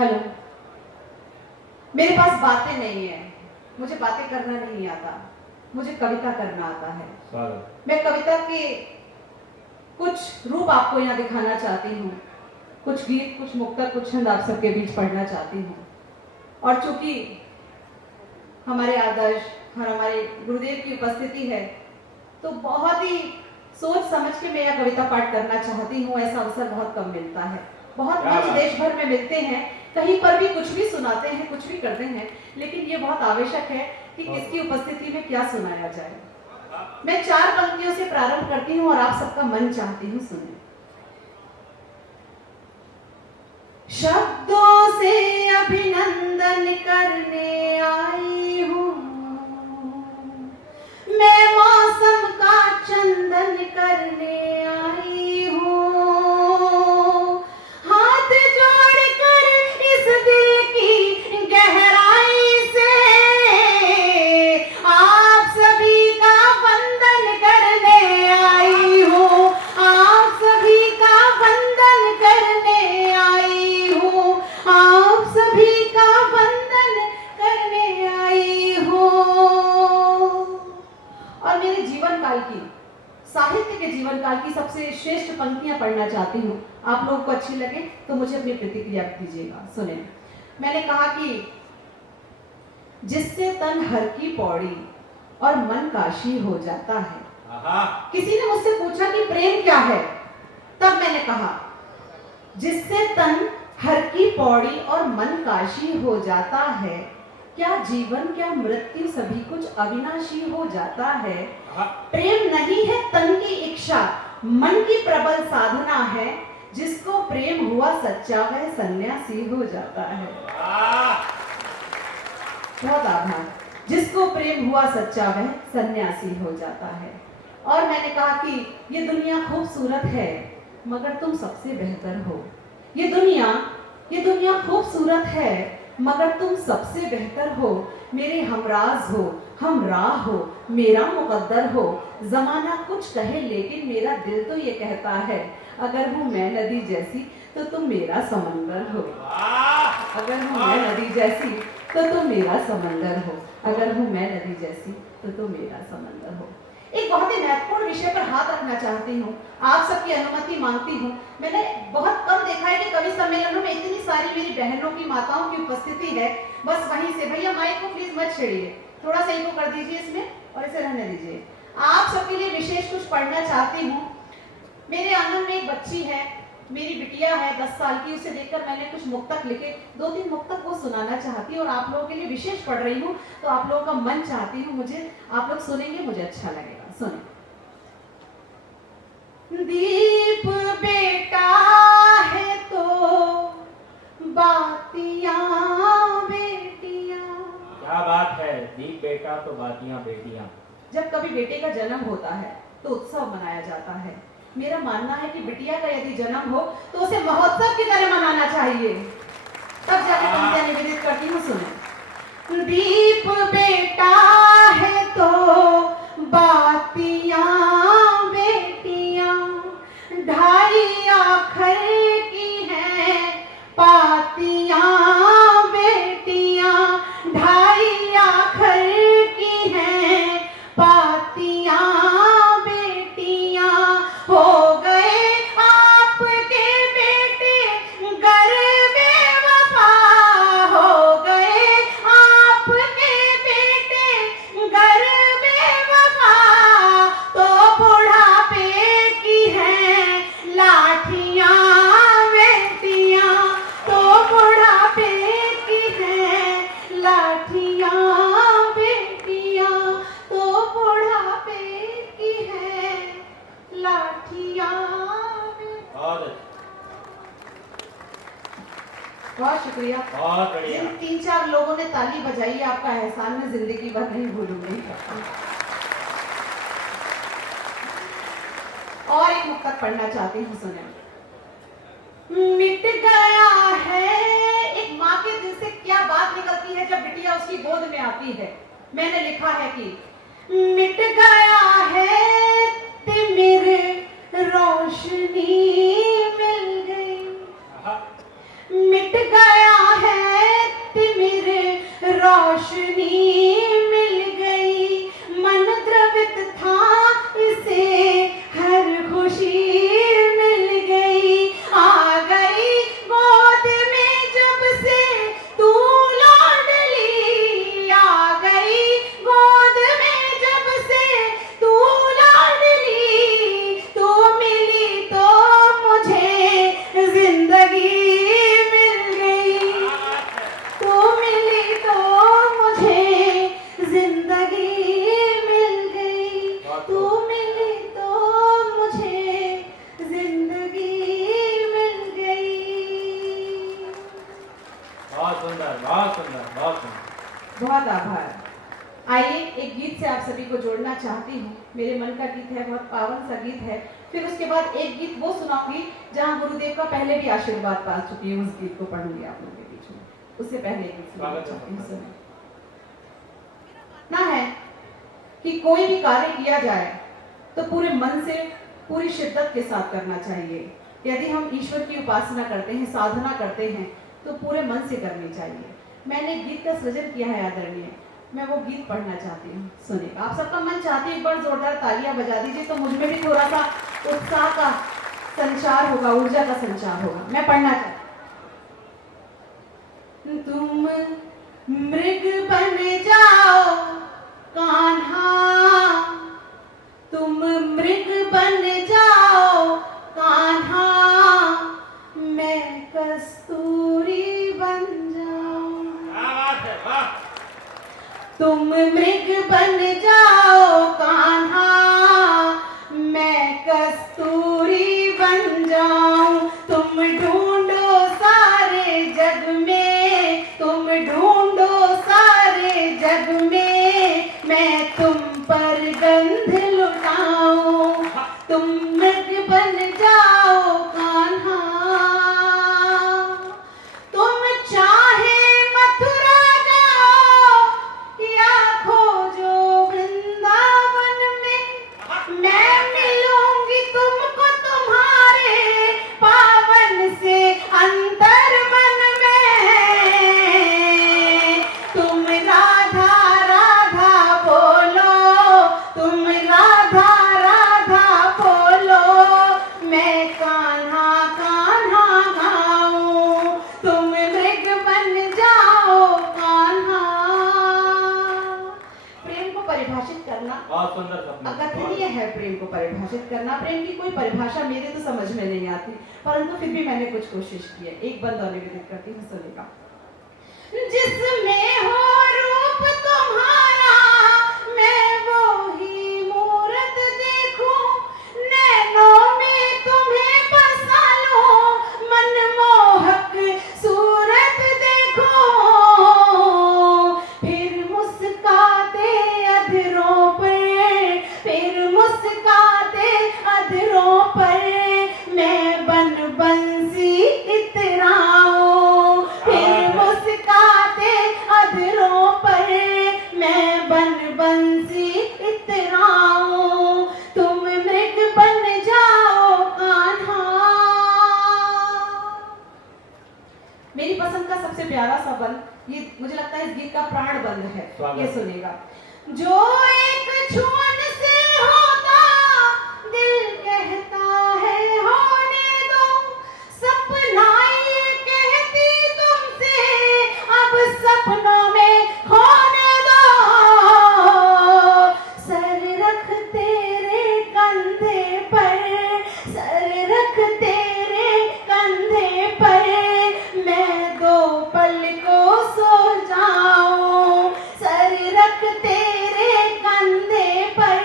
Hello, मेरे पास बातें नहीं है, मुझे बातें करना नहीं आता, मुझे कविता करना आता है। मैं कविता के कुछ रूप आपको यहाँ दिखाना चाहती हूँ, कुछ गीत, कुछ मुक्तक, कुछ छंद आप सबके बीच पढ़ना चाहती हूँ। और चूंकि हमारे आदर्श और हमारे गुरुदेव की उपस्थिति है, तो बहुत ही सोच समझ के मैं यह कविता पाठ करना चाहती हूँ। ऐसा अवसर बहुत कम मिलता है, बहुत मंच देश भर में मिलते हैं, कहीं पर भी कुछ भी सुनाते हैं, कुछ भी करते हैं, लेकिन ये बहुत आवश्यक है कि किसकी उपस्थिति में क्या सुनाया जाए। मैं 4 पंक्तियों से प्रारंभ करती हूँ और आप सबका मन चाहती हूँ सुने। शब्दों से अभिनंदन करने आई हूँ मैं, मौसम का चंदन करने आई हूँ, हाथ जोड़कर इस दिल की गहराई से आप सभी का वंदन करने आई हूँ, आप सभी का वंदन करने आई हूँ, आप सभी का वंदन करने आई हूँ। और मेरे जीवन काल की, साहित्य के जीवन काल की सबसे श्रेष्ठ पंक्तियां पढ़ना चाहती हूँ। आप लोगों को अच्छी लगे तो मुझे अपनी प्रतिक्रिया दीजिएगा। सुने, मैंने कहा कि जिससे तन हर की पौड़ी और मन काशी हो जाता है। किसी ने मुझसे पूछा कि प्रेम क्या है, तब मैंने कहा जिससे तन हर की पौड़ी और मन काशी हो जाता है, क्या जीवन क्या मृत्यु सभी कुछ अविनाशी हो जाता है। प्रेम नहीं है तन की इच्छा, मन की प्रबल साधना है, जिसको प्रेम हुआ सच्चा वह सन्यासी हो जाता है। बहुत आभार। जिसको प्रेम हुआ सच्चा वह सन्यासी हो जाता है। और मैंने कहा कि ये दुनिया खूबसूरत है मगर तुम सबसे बेहतर हो। ये दुनिया खूबसूरत है मगर तुम सबसे बेहतर हो। मेरे हमराज हो, हमराह हो, मेरा मुकद्दर हो। जमाना कुछ कहे लेकिन मेरा दिल तो ये कहता है, अगर हूँ मैं नदी जैसी तो तुम मेरा समंदर हो। अगर हूँ मैं नदी जैसी तो तुम मेरा समंदर हो। अगर हूँ मैं नदी जैसी तो तुम मेरा समंदर हो। एक बहुत ही महत्वपूर्ण विषय पर हाथ रखना चाहती हूँ, आप सबकी अनुमति मांगती हूँ। मैंने बहुत कम देखा है कि कवि सम्मेलनों में इतनी सारी मेरी बहनों की, माताओं की उपस्थिति है। बस वहीं से, भैया माइक को प्लीज मत छेड़िए, थोड़ा सा इनको कर दीजिए इसमें और इसे रहने दीजिए। आप सबके लिए विशेष कुछ पढ़ना चाहती हूँ। मेरे आंगन में एक बच्ची है, मेरी बिटिया है 10 साल की, उसे देखकर मैंने कुछ मुक्तक लिखे, 2-3 मुक्तक वो सुनाना चाहती हूँ और आप लोगों के लिए विशेष पढ़ रही हूँ, तो आप लोगों का मन चाहती हूँ, मुझे आप लोग सुनेंगे, मुझे अच्छा लगेगा। सुने। दीप बेटा है तो बातियां बेटियां। क्या बात है, दीप बेटा तो बातियां बेटियां। जब कभी बेटे का जन्म होता है तो उत्सव मनाया जाता है। मेरा मानना है कि बिटिया का यदि जन्म हो तो उसे महोत्सव की तरह मनाना चाहिए। तब जाके पंक्तियां निवेदित करती हूँ, सुने। दीप बेटा है तो बातियां बेटियां, ढाई आखर की हैं पातियां बेटियां, ढाई आखर की हैं पातियां बेटियां। हो गए आपके बेटे घर बेवफा, हो गए आपके बेटे घर बेवफा, तो बुढ़ापे की हैं लाठियां बेटियां, तो बुढ़ापे की हैं लाठियां बेटियां, तो बुढ़ापे की हैं लाठियां। बहुत शुक्रिया। बहुत बढ़िया। 3-4 लोगों ने ताली बजाई है, आपका एहसान मैं जिंदगी भर नहीं भूलूंगी। और एक मुक्तक पढ़ना चाहती हूँ, सुने। मिट गया है, एक माँ के दिल से क्या बात निकलती है जब बिटिया उसकी गोद में आती है। मैंने लिखा है कि मिट गया है तिमिर रोशनी मिल गई, मिट गया बहुत आभार। आइए एक गीत से आप सभी को जोड़ना चाहती हूँ। मेरे मन का गीत है, बहुत पावन सा गीत है। फिर उसके बाद एक गीत वो सुनाऊंगी जहाँ गुरुदेव का पहले भी आशीर्वाद पा चुकी हूँ। उस गीत को पढ़ूंगी आप लोगों के बीच में। उससे पहले एक गीत सुनाना चाहती हूँ। सुनो। ना है कि कोई भी कार्य किया जाए तो पूरे मन से, पूरी शिद्दत के साथ करना चाहिए। यदि हम ईश्वर की उपासना करते हैं, साधना करते हैं, तो पूरे मन से करनी चाहिए। मैंने गीत का सृजन किया है आदरणीय, मैं वो गीत पढ़ना चाहती हूँ। सुनिए, आप सबका मन चाहती है एक बार जोरदार तालियां बजा दीजिए तो मुझ में भी थोड़ा सा उत्साह का संचार होगा, ऊर्जा का संचार होगा। मैं पढ़ना चाहती हूँ। तुम मृग बन जाओ कान्हा, तुम मृग बन जाओ कान्हा, मैं कस्तूरी बन जाऊं। तुम मृग बन जाओ कान्हा, मैं कस्तूरी बन जाऊं। तुम ढूंढो सारे जग में, तुम ढूंढो सारे जग में, मैं तुम पर गंध लुटाऊं। तुम मृग बन जाओ कान्हा, तुम चाहे मथुरा जाओ या खोजो वृंदावन में, मैं मिलूंगी तुमको तुम्हारे पावन से अंतर मन में। तुम राधा राधा बोलो, तुम राधा राधा बोलो, मैं कान्हा कान्हा गाऊं। तुम मृग बन जाओ कान्हा। प्रेम को परिभाषित करना बहुत सुंदर सपना। अकथनीय है। प्रेम को परिभाषित करना, प्रेम की कोई परिभाषा मेरे तो समझ में नहीं आती, परंतु फिर भी मैंने कुछ कोशिश की है। एक बंद और निवेदित करती हूँ, सुनेगा। जिसमें हो रूप तुम्हारा, मैं वो ही मूरत देखूं, नैनों में तुम्हें बसा लूं, मनमोहक सूरत देखूं। फिर मुस्काते अधरों पर, फिर मुस्काते अधरों पर, मैं बन बंसी इतराऊं। फिर मुस्काते अधरों पर, मैं बन बंसी इतराऊं। तुम मृग बन जाओ कान्हा। मेरी पसंद का सबसे प्यारा सा बंद, ये मुझे लगता है इस गीत का प्राण बंद है। ये सुनेगा। जो एक छुअन से होता, दिल कहता है होने दो, सपना ये कहती तुमसे, अब सपनों में खोने दो। सर रख तेरे कंधे पर, सर रख तेरे कंधे पर, मैं दो पल को सो जाऊं। सर रख तेरे कंधे पर,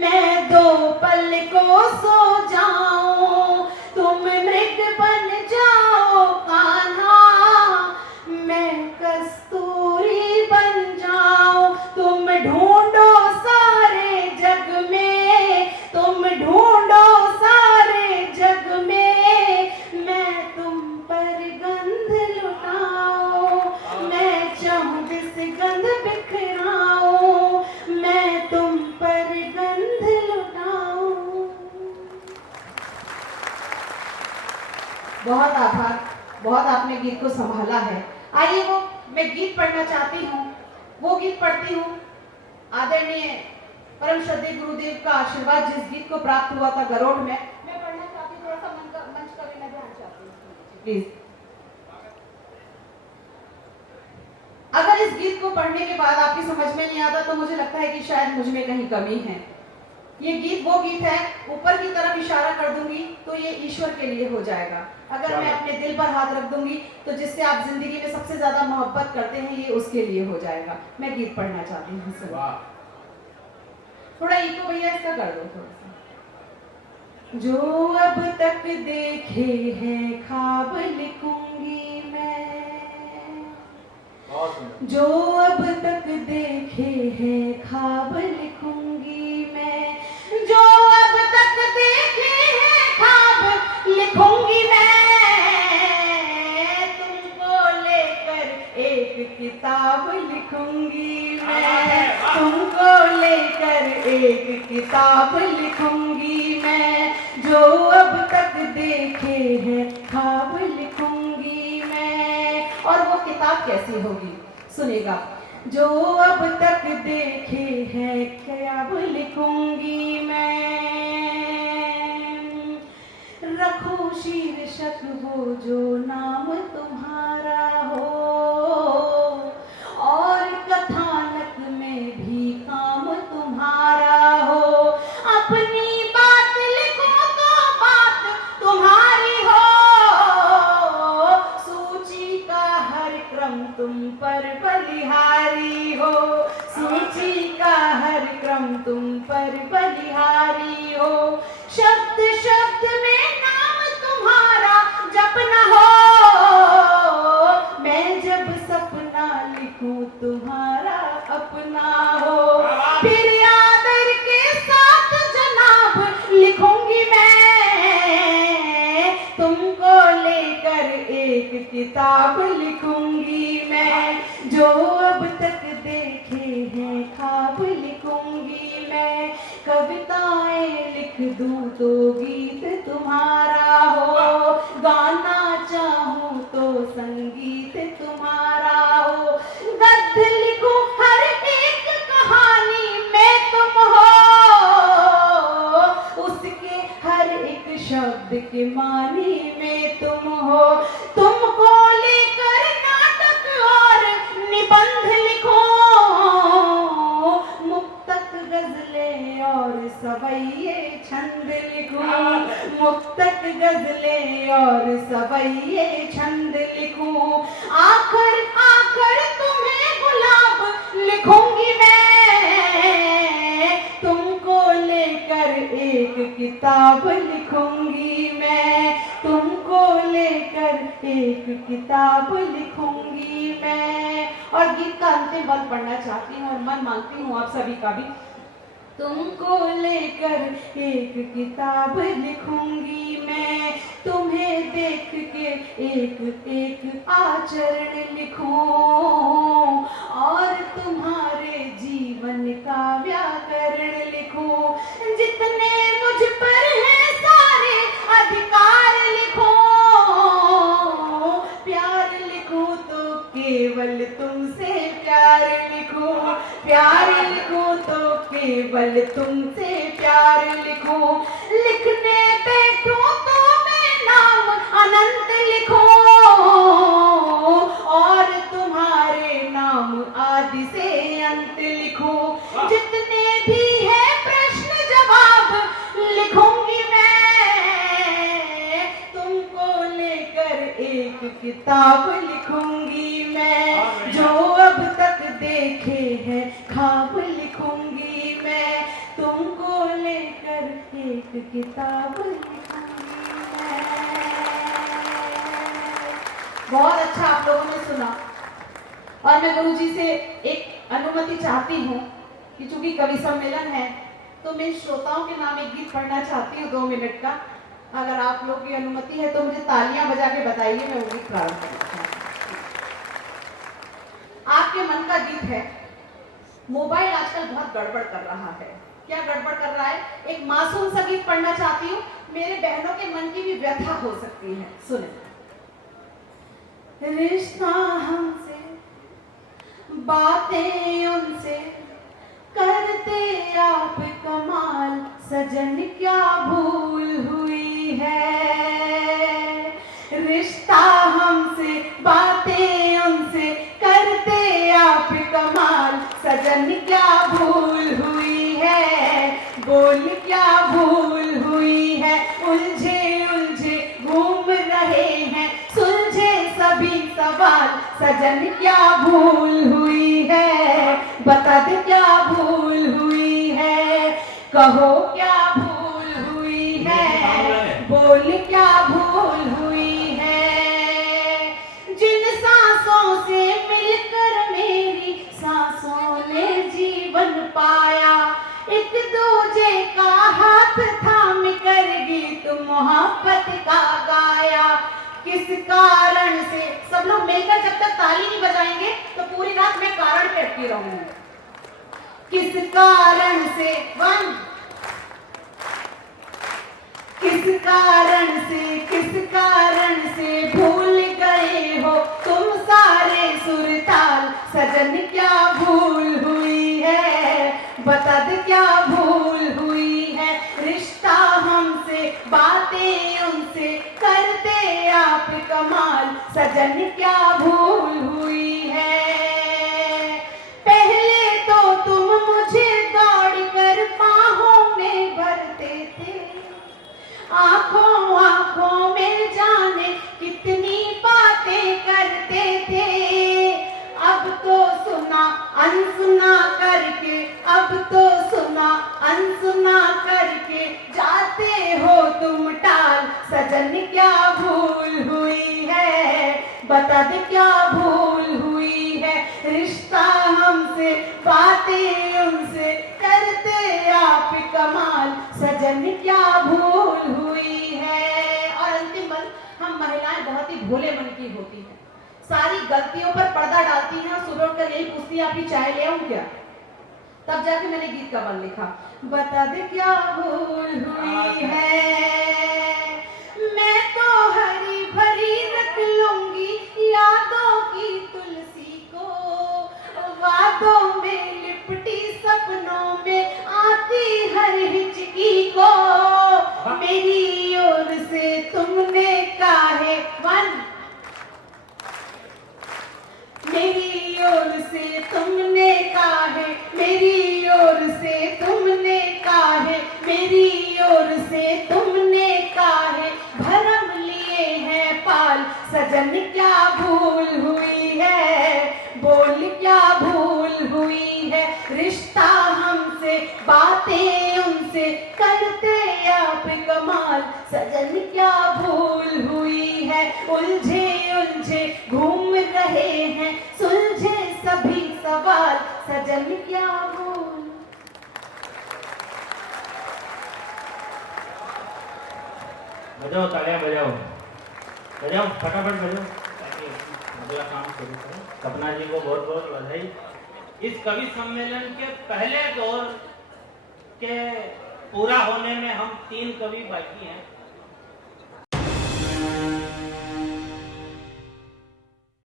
मैं दो पल को सो जाऊं। तुम मृग बन जाओ कान्हा, मैं कस्तूरी बन जाऊं। तुम ढूंढो सारे जग में, तुम ढूंढो सारे जग में, मैं तुम पर गंध लुटाऊं। मैं चाहूं जिस गंध बिखराऊं, मैं तुम पर गंध लुटाऊं। बहुत आभार, बहुत आपने गीत को संभाला है। आइए वो मैं गीत पढ़ना चाहती हूँ, वो गीत पढ़ती हूँ। आदरणीय परम श्रद्धेय गुरुदेव का आशीर्वाद जिस गीत को प्राप्त हुआ था गरोड़ में, मैं पढ़ना चाहती हूँ। थोड़ा सा मंच का भी मैं ध्यान चाहती हूँ, प्लीज। अगर इस गीत को पढ़ने के बाद आपकी समझ में नहीं आता तो मुझे लगता है कि शायद मुझ में कहीं कमी है। ये गीत वो गीत है, ऊपर की तरफ इशारा कर दूंगी तो ये ईश्वर के लिए हो जाएगा। अगर मैं अपने दिल पर हाथ रख दूंगी तो जिससे आप जिंदगी में सबसे ज्यादा मोहब्बत करते हैं, ये उसके लिए हो जाएगा। मैं गीत पढ़ना चाहती हूँ। थोड़ा इको भैया इसका कर दो थोड़ा सा। जो अब तक देखे हैं ख्वाब लिखूंगी मैं, सुंदर। जो अब तक देखे हैं ख्वाब लिखूंगी मैं, जो अब तक देखे हैं ख्वाब लिखूंगी मैं, तुमको लेकर एक किताब लिखूंगी मैं, तुमको लेकर एक किताब लिखूंगी मैं, जो अब तक देखे हैं ख्वाब लिखूंगी मैं। और वो किताब कैसी होगी सुनेगा। जो अब तक देखे हैं ख्वाब लिखूंगी मैं, रखूं शीर्षक वो जो नाम तुम्हारा हो, और कथानक में भी काम तुम्हारा हो। अपनी बात लिखो तो बात तुम्हारी हो, सूची का हर क्रम तुम पर बलिहारी हो, सूची का हर क्रम तुम पर बलिहारी हो। शब्द शब्द में नाम तुम्हारा जपना हो, मैं जब सपना लिखूं तुम्हारा अपना हो। फिर आदर के साथ जनाब लिखूंगी मैं, तुमको लेकर एक किताब लिखूंगी मैं, जो अब तक देखे हैं ख्वाब लिखूंगी मैं। कविताएं लिख दूं तो गीत तुम्हारा हो, गाना चाहूं तो संगीत तुम्हारा हो। गद्य लिखूं हर एक कहानी में तुम हो, उसके हर एक शब्द के मानी में तुम हो। तुमको लेकर नाटक और निबंध लिखो, मुक्तक गजलें और सवैये छंद लिखूं, मुक्तक गजलें और सवैये छंद लिखूं। आखिर आखिर तुम्हें गुलाब लिखूंगी मैं, तुमको लेकर एक किताब लिखूंगी मैं, तुमको लेकर एक किताब लिखूंगी मैं। और गीत का अंतिम बंद पढ़ना चाहती हूँ और मन मांगती हूँ आप सभी का भी। तुमको लेकर एक किताब लिखूंगी मैं, तुम्हें देख के एक एक आचरण लिखूं, और तुम्हारे जीवन का व्याकरण लिखूं। जितने मुझ पर हैं सारे अधिकार लिखूं, प्यार लिखूं तो केवल तुमसे प्यार लिखूं, प्यार लिखूं तो केवल तुमसे प्यार लिखूं। लिखने बैठूं तो मैं नाम अनंत लिखूं, और तुम्हारे नाम आदि से अंत लिखूं। जितने भी है प्रश्न जवाब लिखूंगी मैं, तुमको लेकर एक किताब लिखूंगी मैं, जो अब तक देखे हैं ख्वाब लिखूंगी मैं, तुमको लेकर एक किताब लिखूंगी मैं। बहुत अच्छा आप लोगों ने सुना। और मैं गुरुजी से एक अनुमति चाहती हूँ कि चूंकि कवि सम्मेलन है तो मैं श्रोताओं के नाम एक गीत पढ़ना चाहती हूँ 2 मिनट का। अगर आप लोग की अनुमति है तो मुझे तालियां बजा के बताइए, मैं वो गीत प्रारंभ करना चाहती हूँ। आपके मन का गीत है। मोबाइल आजकल बहुत गड़बड़ कर रहा है। क्या गड़बड़ कर रहा है? एक मासूम सा गीत पढ़ना चाहती हूँ, मेरे बहनों के मन की भी व्यथा हो सकती है। सुने। रिश्ता हमसे, बातें उनसे, करते आप कमाल, सजन क्या भूल हुई है। रिश्ता हमसे, बातें उनसे, करते आप कमाल, सजन क्या भूल हुई है। बोल क्या भूल हुई है, उलझे उलझे घूम रहे हैं, सुलझे सभी सवाल, सजन क्या भूल हुई है। बता दे क्या भूल हुई है, कहो क्या भूल हुई है, बोल क्या भूल हुई है। जिन सांसों से मिलकर तुम मोहब्बत का गाया। किस कारण से, सब लोग मिलकर जब तक ताली नहीं बजाएंगे तो पूरी रात मैं कारण पे अटकी रहूंगी। किस कारण से, किस कारण से भूल गए हो तुम सारे सुरताल। सजन क्या भूल हुई है, बता दे क्या भूल हुई है। रिश्ता हमसे, बातें उनसे, करते आप कमाल। सजन क्या भूल हुई है। पहले तो तुम मुझे दौड़ कर बाहों में भरते थे, आंखों आंखों में जाने कितनी बातें करते थे। अब तो सुना अनसुना करके, अब तो सुना अनसुना करके जाते हो तुम टाल। सजन क्या भूल हुई है, बता दे क्या भूल हुई है। रिश्ता हमसे, बातें उनसे, करते आप कमाल। सजन क्या भूल हुई है। और अंतिम बल, हम महिलाएं बहुत ही भोले मन की होती हैं, सारी गलतियों पर पर्दा डालती हैं और सुबह उठकर यही पूछती है आपकी चाय ले आऊं क्या। तब जाके मैंने गीत का बल लिखा, बता दे क्या भूल हुई है। मैं तो हरी भरी रख लूंगी यादों की तुलसी को, वादों में लिपटी सपनों में आती हर हिचकी को। मेरी ओर से तुमने काहे मेरी ओर से तुमने काहे, मेरी ओर से तुमने काहे, मेरी ओर से तुमने काहे भरम लिए हैं पाल। सजन क्या भूल हुई है, बोल क्या भूल हुई है। रिश्ता हमसे, बातें उनसे, करते आप कमाल। सजन क्या भूल हुई है। उलझे उलझे घूम रहे हैं, सुलझे सभी सवाल। सजन क्या भूल। बजाओ तालियां, बजाओ बजाओ, फटाफट बजाओ ताकि अगला काम शुरू करें। सपना जी को बहुत बहुत बधाई। इस कवि सम्मेलन के पहले दौर के पूरा होने में हम 3 कवि बाकी हैं।